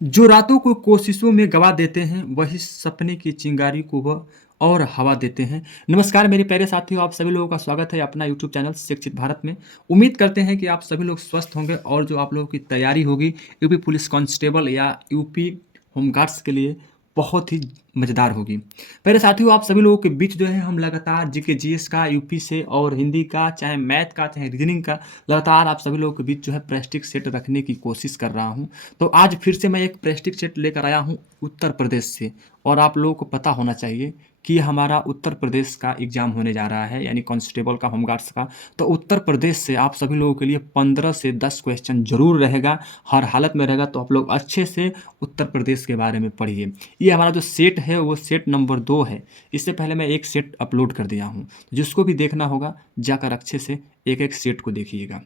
जो रातों को कोशिशों में गवा देते हैं, वही सपने की चिंगारी को वह और हवा देते हैं। नमस्कार मेरे प्यारे साथियों, आप सभी लोगों का स्वागत है अपना यूट्यूब चैनल शिक्षित भारत में। उम्मीद करते हैं कि आप सभी लोग स्वस्थ होंगे और जो आप लोगों की तैयारी होगी यूपी पुलिस कांस्टेबल या यूपी होमगार्ड्स के लिए बहुत ही मज़ेदार होगी। प्यारे साथियों, आप सभी लोगों के बीच जो है हम लगातार जीके जीएस का यूपी से और हिंदी का, चाहे मैथ का, चाहे रीजनिंग का, लगातार आप सभी लोगों के बीच जो है प्रेस्टिक सेट रखने की कोशिश कर रहा हूँ। तो आज फिर से मैं एक प्रेस्टिक सेट लेकर आया हूँ उत्तर प्रदेश से, और आप लोगों को पता होना चाहिए कि हमारा उत्तर प्रदेश का एग्ज़ाम होने जा रहा है, यानी कांस्टेबल का, होमगार्ड्स का। तो उत्तर प्रदेश से आप सभी लोगों के लिए 15 से 10 क्वेश्चन जरूर रहेगा, हर हालत में रहेगा। तो आप लोग अच्छे से उत्तर प्रदेश के बारे में पढ़िए। ये हमारा जो सेट है वो सेट नंबर 2 है। इससे पहले मैं एक सेट अपलोड कर दिया हूँ, जिसको भी देखना होगा जाकर अच्छे से एक एक सेट को देखिएगा।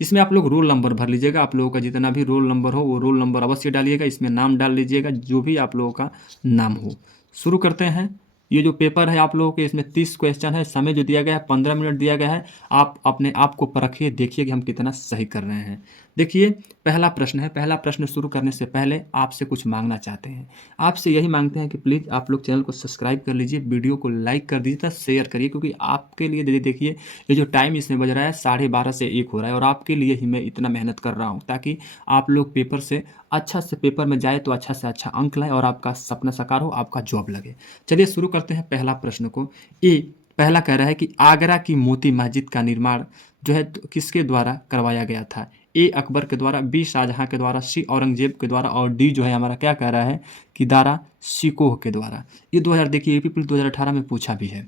इसमें आप लोग रोल नंबर भर लीजिएगा, आप लोगों का जितना भी रोल नंबर हो वो रोल नंबर अवश्य डालिएगा। इसमें नाम डाल लीजिएगा, जो भी आप लोगों का नाम हो। शुरू करते हैं। ये जो पेपर है आप लोगों के, इसमें 30 क्वेश्चन है। समय जो दिया गया है 15 मिनट दिया गया है। आप अपने आप को परखिए, देखिए कि हम कितना सही कर रहे हैं। देखिए, पहला प्रश्न है। पहला प्रश्न शुरू करने से पहले आपसे कुछ मांगना चाहते हैं। आपसे यही मांगते हैं कि प्लीज़ आप लोग चैनल को सब्सक्राइब कर लीजिए, वीडियो को लाइक कर दीजिए तथा शेयर करिए, क्योंकि आपके लिए देखिए ये जो टाइम इसमें बज रहा है 12:30 से 1 हो रहा है, और आपके लिए ही मैं इतना मेहनत कर रहा हूँ ताकि आप लोग पेपर से अच्छा से पेपर में जाए तो अच्छा से अच्छा अंक लाएं और आपका सपना साकार हो, आपका जॉब लगे। चलिए शुरू करते हैं पहला प्रश्न को। ए पहला कह रहा है कि आगरा की मोती मस्जिद का निर्माण जो है तो किसके द्वारा करवाया गया था? ए अकबर के द्वारा, बी शाहजहां के द्वारा, सी औरंगजेब के द्वारा, और डी जो है हमारा क्या कह रहा है कि दारा शिकोह के द्वारा। ये 2000 देखिए यूपी पुलिस 2018 में पूछा भी है।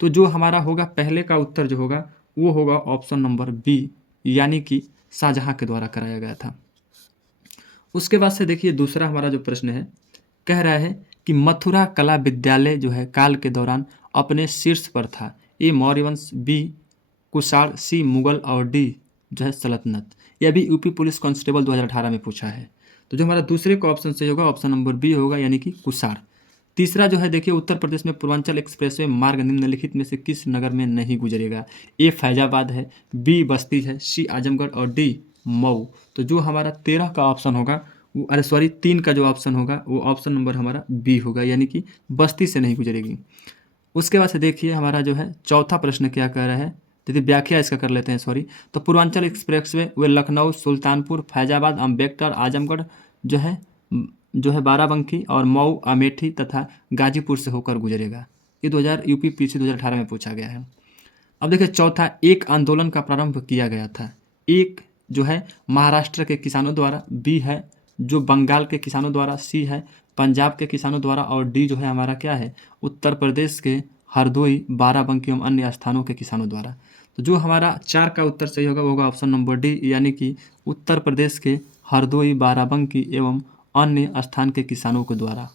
तो जो हमारा होगा पहले का उत्तर जो होगा वो होगा ऑप्शन नंबर बी, यानी कि शाहजहां के द्वारा कराया गया था। उसके बाद से देखिए दूसरा हमारा जो प्रश्न है, कह रहा है कि मथुरा कला विद्यालय जो है काल के दौरान अपने शीर्ष पर था। ए मौर्य वंश, बी कुषाण, सी मुगल, और डी जो है सल्तनत। यह भी यूपी पुलिस कांस्टेबल 2018 में पूछा है। तो जो हमारा दूसरे का ऑप्शन सही होगा ऑप्शन नंबर बी होगा, यानी कि कुषाण। तीसरा जो है देखिए, उत्तर प्रदेश में पूर्वांचल एक्सप्रेसवे मार्ग निम्नलिखित में से किस नगर में नहीं गुजरेगा? ए फैजाबाद है, बी बस्ती है, सी आजमगढ़, और डी मऊ। तो जो हमारा 13 का ऑप्शन होगा वो, अरे सॉरी 3 का जो ऑप्शन होगा वो ऑप्शन नंबर हमारा बी होगा, यानी कि बस्ती से नहीं गुजरेगी। उसके बाद से देखिए हमारा जो है चौथा प्रश्न क्या कह रहा है, यदि व्याख्या इसका कर लेते हैं, सॉरी। तो पूर्वांचल एक्सप्रेसवे वे लखनऊ, सुल्तानपुर, फैजाबाद, अम्बेडकर, आजमगढ़ जो है बाराबंकी, और मऊ, अमेठी तथा गाजीपुर से होकर गुजरेगा। ये 2000 यूपी पीछे 2018 में पूछा गया है। अब देखिए चौथा, एक आंदोलन का प्रारंभ किया गया था। एक जो है महाराष्ट्र के किसानों द्वारा, बी है जो बंगाल के किसानों द्वारा, सी है पंजाब के किसानों द्वारा, और डी जो है हमारा क्या है उत्तर प्रदेश के हरदोई, बाराबंकी एवं अन्य स्थानों के किसानों द्वारा। तो जो हमारा 4 का उत्तर सही होगा वो होगा ऑप्शन नंबर डी, यानी कि उत्तर प्रदेश के हरदोई, बाराबंकी एवं अन्य स्थान के किसानों के द्वारा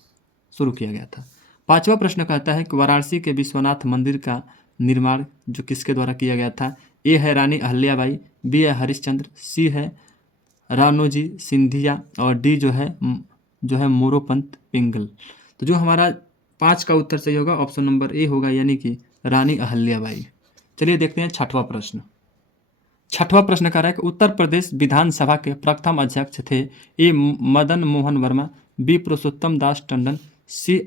शुरू किया गया था। पांचवा प्रश्न कहता है कि वाराणसी के विश्वनाथ मंदिर का निर्माण जो किसके द्वारा किया गया था? ए है रानी अहल्याबाई, बी है हरिश्चंद्र, सी है रानोजी सिंधिया, और डी जो है मोरोपंत पिंगल। तो जो हमारा 5 का उत्तर सही होगा ऑप्शन नंबर ए होगा, यानी कि रानी अहल्याबाई। चलिए देखते हैं छठवां प्रश्न। छठवां प्रश्न कह रहा है कि उत्तर प्रदेश विधानसभा के प्रथम अध्यक्ष थे? ए मदन मोहन वर्मा, बी पुरुषोत्तम दास टंडन, सी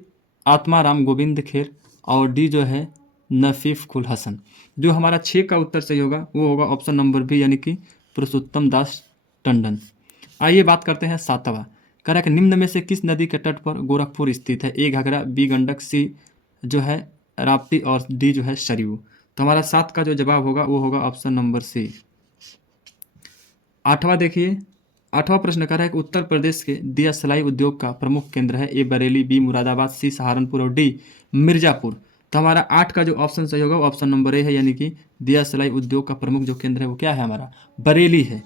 आत्माराम गोविंद खेर, और डी जो है नफीफ कुल हसन। जो हमारा 6 का उत्तर सही होगा वो होगा ऑप्शन नंबर बी, यानी कि पुरुषोत्तम दास टंडन। आइए बात करते हैं सातवां। कह रहा है कि निम्न में से किस नदी के तट पर गोरखपुर स्थित है? ए घाघरा, बी गंडक, सी जो है राप्ती, और डी जो है सरयू। तो हमारा 7 का जो जवाब होगा वो होगा ऑप्शन नंबर सी। आठवां देखिए, आठवां प्रश्न कह रहा है कि उत्तर प्रदेश के दिया सलाई उद्योग का प्रमुख केंद्र है? ए बरेली, बी मुरादाबाद, सी सहारनपुर, और डी मिर्जापुर। तो हमारा 8 का जो ऑप्शन सही होगा ऑप्शन नंबर ए है, यानी कि दिया सलाई उद्योग का प्रमुख जो केंद्र है वो क्या है हमारा बरेली है।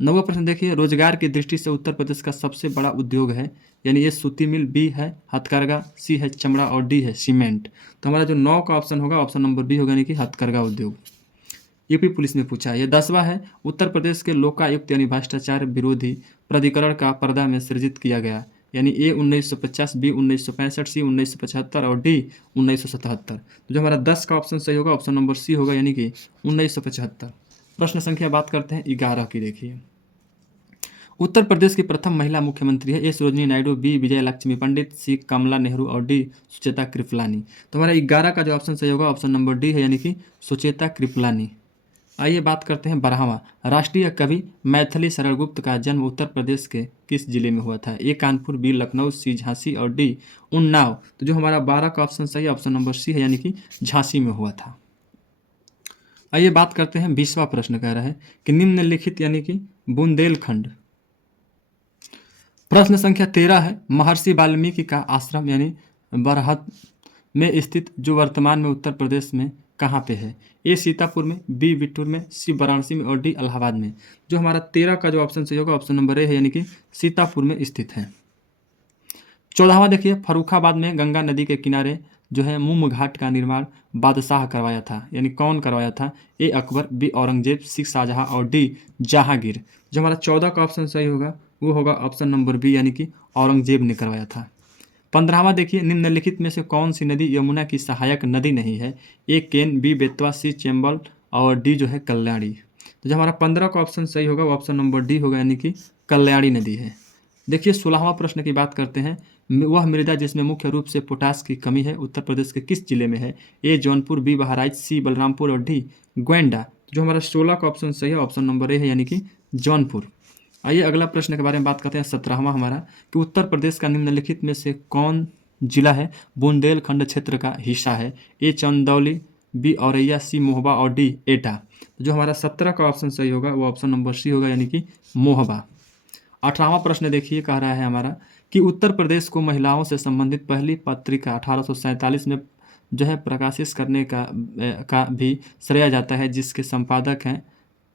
नौवां प्रश्न देखिए, रोजगार की दृष्टि से उत्तर प्रदेश का सबसे बड़ा उद्योग है? यानी ए सूती मिल, बी है हथकरघा, सी है चमड़ा, और डी है सीमेंट। तो हमारा जो 9 का ऑप्शन होगा ऑप्शन नंबर बी होगा, यानी कि हथकरघा उद्योग। यूपी पुलिस में पूछा है। यह 10वां है, उत्तर प्रदेश के लोकायुक्त यानी भ्रष्टाचार विरोधी प्राधिकरण का पर्दा में सृजित किया गया? यानी ए 1950, बी 1965, सी 1975, और डी 1977। तो जो हमारा 10 का ऑप्शन सही होगा ऑप्शन नंबर सी होगा, यानी कि 1975। प्रश्न संख्या बात करते हैं 11 की। देखिए, उत्तर प्रदेश की प्रथम महिला मुख्यमंत्री है ए सरोजिनी नायडू, बी विजय लक्ष्मी पंडित, सी कमला नेहरू और डी सुचेता कृपलानी। तो हमारा 11 का जो ऑप्शन सही होगा ऑप्शन नंबर डी है, यानी कि सुचेता कृपलानी। आइए बात करते हैं 12वां। राष्ट्रीय कवि मैथिली शरणगुप्त का जन्म उत्तर प्रदेश के किस जिले में हुआ था? ए कानपुर, बी लखनऊ, सी झांसी और डी उन्नाव। तो जो हमारा 12 का ऑप्शन सही है ऑप्शन नंबर सी है, यानी कि झांसी में हुआ था। आइए बात करते हैं 20वां प्रश्न कह रहा है कि निम्नलिखित यानी कि बुंदेलखंड। प्रश्न संख्या 13 है, महर्षि वाल्मीकि का आश्रम यानी बरहत में स्थित जो वर्तमान में उत्तर प्रदेश में कहाँ पे है? ए सीतापुर में, बी बिठूर में, सी वाराणसी में और डी इलाहाबाद में। जो हमारा 13 का जो ऑप्शन सही होगा ऑप्शन नंबर ए है, यानी कि सीतापुर में स्थित है। 14वां देखिए, फर्रुखाबाद में गंगा नदी के किनारे जो है मुम घाट का निर्माण बादशाह करवाया था, यानी कौन करवाया था? ए अकबर, बी औरंगजेब, सी शाहजहां और डी जहांगीर। जो हमारा 14 का ऑप्शन सही होगा वो होगा ऑप्शन नंबर बी, यानी कि औरंगजेब ने करवाया था। 15वां देखिए, निम्नलिखित में से कौन सी नदी यमुना की सहायक नदी नहीं है? ए केन, बी बेतवा, सी चंबल और डी जो है कल्याणी। तो जो हमारा 15 का ऑप्शन सही होगा वो ऑप्शन नंबर डी होगा, यानी कि कल्याणी नदी है। देखिए 16वां प्रश्न की बात करते हैं, वह मृदा जिसमें मुख्य रूप से पोटास की कमी है उत्तर प्रदेश के किस जिले में है? ए जौनपुर, बी बहराइच, सी बलरामपुर और डी गोंडा। जो हमारा 16 का ऑप्शन सही है ऑप्शन नंबर ए है, यानी कि जौनपुर। आइए अगला प्रश्न के बारे में बात करते हैं 17वां हमारा कि उत्तर प्रदेश का निम्नलिखित में से कौन जिला है बुंदेलखंड क्षेत्र का हिस्सा है? ए चंदौली, बी औरैया, सी मोहबा और डी एटा। जो हमारा 17 का ऑप्शन सही होगा वो ऑप्शन नंबर सी होगा, यानी कि मोहबा। 18वां प्रश्न देखिए कह रहा है हमारा कि उत्तर प्रदेश को महिलाओं से संबंधित पहली पत्रिका 1847 में जो है प्रकाशित करने का भी श्रेय जाता है, जिसके संपादक हैं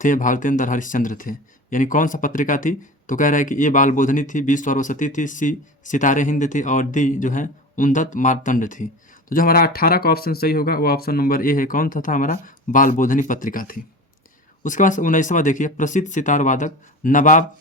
थे भारतेंद्र हरिश्चंद्र थे। यानी कौन सा पत्रिका थी? तो कह रहा है कि ए बाल बोधनी थी, बी स्वरवसती थी, सी सितारे हिंद थी और डी जो है उन्नत मार्तंड थी। तो जो हमारा 18 का ऑप्शन सही होगा वो ऑप्शन नंबर ए है, कौन था हमारा बाल बोधनी पत्रिका थी। उसके बाद 19वां देखिए, प्रसिद्ध सितार वादक नवाब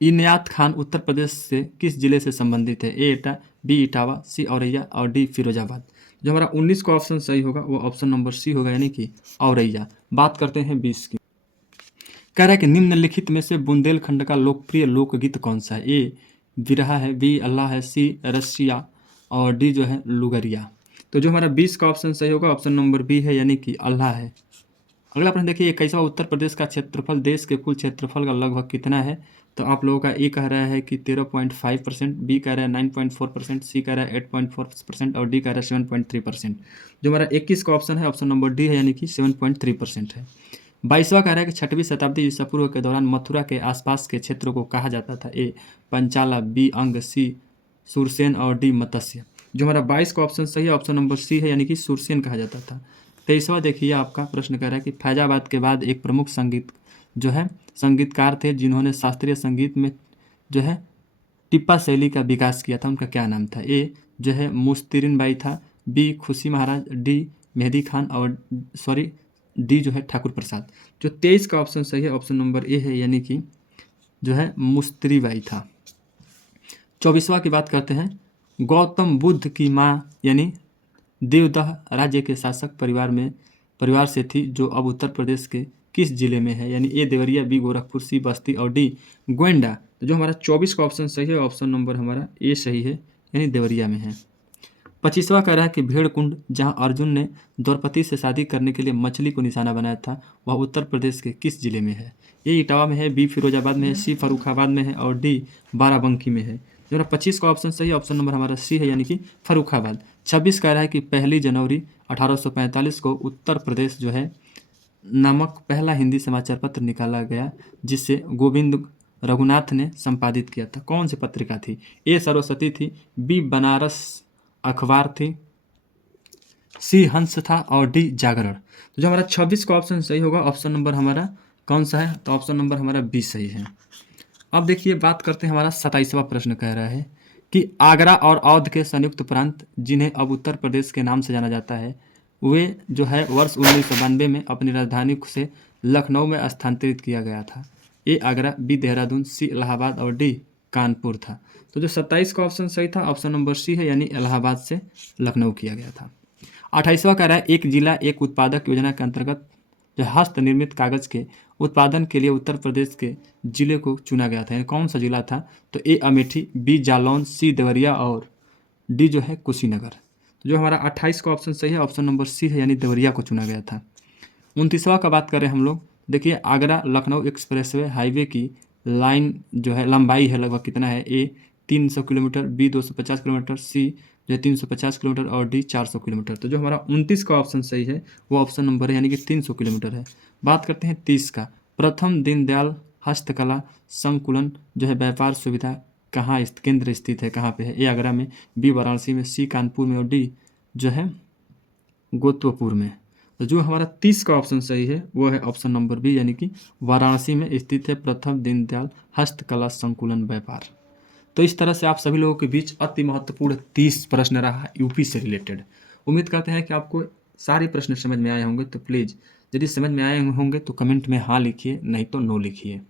इनायत खान उत्तर प्रदेश से किस जिले से संबंधित है? ए एटा, बी इटावा, सी औरैया और डी फिरोजाबाद। जो हमारा 19 का ऑप्शन सही होगा वो ऑप्शन नंबर सी होगा, यानी कि औरैया। बात करते हैं 20 की। कह रहा है कि निम्नलिखित में से बुंदेलखंड का लोकप्रिय लोकगीत कौन सा है? ए बिरहा है, बी अल्लाह है, सी रसिया और डी जो है लुगरिया। तो जो हमारा 20 का ऑप्शन सही होगा ऑप्शन नंबर बी है, यानी कि अल्लाह है। अगला प्रश्न देखिए, 21वां उत्तर प्रदेश का क्षेत्रफल देश के कुल क्षेत्रफल का लगभग कितना है? तो आप लोगों का ए कह रहा है कि 13.5%, बी कह रहा है 9.4%, सी कह रहा है 8.4% और डी कह रहा है 7.3%। जो हमारा 21 का ऑप्शन है ऑप्शन नंबर डी है, यानी कि 7.3% है। 22वां कह रहा है कि 6वीं शताब्दी ईसा पूर्व के दौरान मथुरा के आसपास के क्षेत्रों को कहा जाता था? ए पंचाला, बी अंग, सी सुरसेन और डी मत्स्य। जो हमारा 22 का ऑप्शन सही है ऑप्शन नंबर सी है, यानी कि सुरसेन कहा जाता था। 23वां देखिए, आपका प्रश्न कह रहा है कि फैजाबाद के बाद एक प्रमुख संगीतकार थे जिन्होंने शास्त्रीय संगीत में जो है टिप्पा शैली का विकास किया था, उनका क्या नाम था? ए जो है मुस्तरिन बाई था, बी खुशी महाराज, डी मेहदी खान और डी जो है ठाकुर प्रसाद। जो 23 का ऑप्शन सही है ऑप्शन नंबर ए है, यानी कि जो है मुस्तरी बाई था। 24वां की बात करते हैं, गौतम बुद्ध की माँ यानी देवदह राज्य के शासक परिवार से थी जो अब उत्तर प्रदेश के किस जिले में है? यानी ए देवरिया, बी गोरखपुर, सी बस्ती और डी गोंडा। तो जो हमारा 24 का ऑप्शन सही है ऑप्शन नंबर हमारा ए सही है, यानी देवरिया में है। 25वां कह रहा है कि भेड़ कुंड जहां अर्जुन ने द्रौपदी से शादी करने के लिए मछली को निशाना बनाया था वह उत्तर प्रदेश के किस जिले में है? ए इटावा में है, बी फिरोजाबाद में है, सी फर्रुखाबाद में है और डी बाराबंकी में है। जो 25 का ऑप्शन सही है ऑप्शन नंबर हमारा सी है, यानी कि फर्रुखाबाद। 26 कह रहा है कि 1 जनवरी 1845 को उत्तर प्रदेश जो है नामक पहला हिंदी समाचार पत्र निकाला गया जिसे गोविंद रघुनाथ ने संपादित किया था। कौन सी पत्रिका थी? ए सरस्वती थी, बी बनारस अखबार थी, सी हंस था और डी जागरण। तो जो हमारा 26 का ऑप्शन सही होगा ऑप्शन नंबर हमारा कौन सा है? तो ऑप्शन नंबर हमारा बी सही है। अब देखिए बात करते हैं, हमारा 27वां प्रश्न कह रहा है कि आगरा और अवध के संयुक्त प्रांत जिन्हें अब उत्तर प्रदेश के नाम से जाना जाता है वे जो है वर्ष 1992 में अपनी राजधानी से लखनऊ में स्थानांतरित किया गया था। ए आगरा, बी देहरादून, सी इलाहाबाद और डी कानपुर था। तो जो 27 का ऑप्शन सही था ऑप्शन नंबर सी है, यानी इलाहाबाद से लखनऊ किया गया था। 28वां कह रहा है एक जिला एक उत्पादक योजना के अंतर्गत जो हस्त निर्मित कागज के उत्पादन के लिए उत्तर प्रदेश के जिले को चुना गया था, यानी कौन सा जिला था? तो ए अमेठी, बी जालौन, सी देवरिया और डी जो है कुशीनगर। तो जो हमारा 28 का ऑप्शन सही है, ऑप्शन नंबर सी है, यानी देवरिया को चुना गया था। 29वां का बात करें हम लोग, देखिए आगरा लखनऊ एक्सप्रेसवे हाईवे की लाइन जो है लंबाई है लगभग कितना है? ए 300 किलोमीटर, बी 250 किलोमीटर, सी जो है 350 किलोमीटर और डी 400 किलोमीटर। तो जो हमारा 29 का ऑप्शन सही है वो ऑप्शन नंबर है, यानी कि 300 किलोमीटर है। बात करते हैं 30 का, प्रथम दीनदयाल हस्तकला संकुलन जो है व्यापार सुविधा कहाँ केंद्र स्थित है, कहाँ पे है? ए आगरा में, बी वाराणसी में, सी कानपुर में और डी जो है गोतपुर में। तो जो हमारा 30 का ऑप्शन सही है वो है ऑप्शन नंबर बी, यानी कि वाराणसी में स्थित है प्रथम दीनदयाल हस्तकला संकुलन व्यापार। तो इस तरह से आप सभी लोगों के बीच अति महत्वपूर्ण 30 प्रश्न रहा यूपी से रिलेटेड। उम्मीद करते हैं कि आपको सारे प्रश्न समझ में आए होंगे। तो प्लीज़ यदि समझ में आए होंगे तो कमेंट में हाँ लिखिए, नहीं तो नो लिखिए।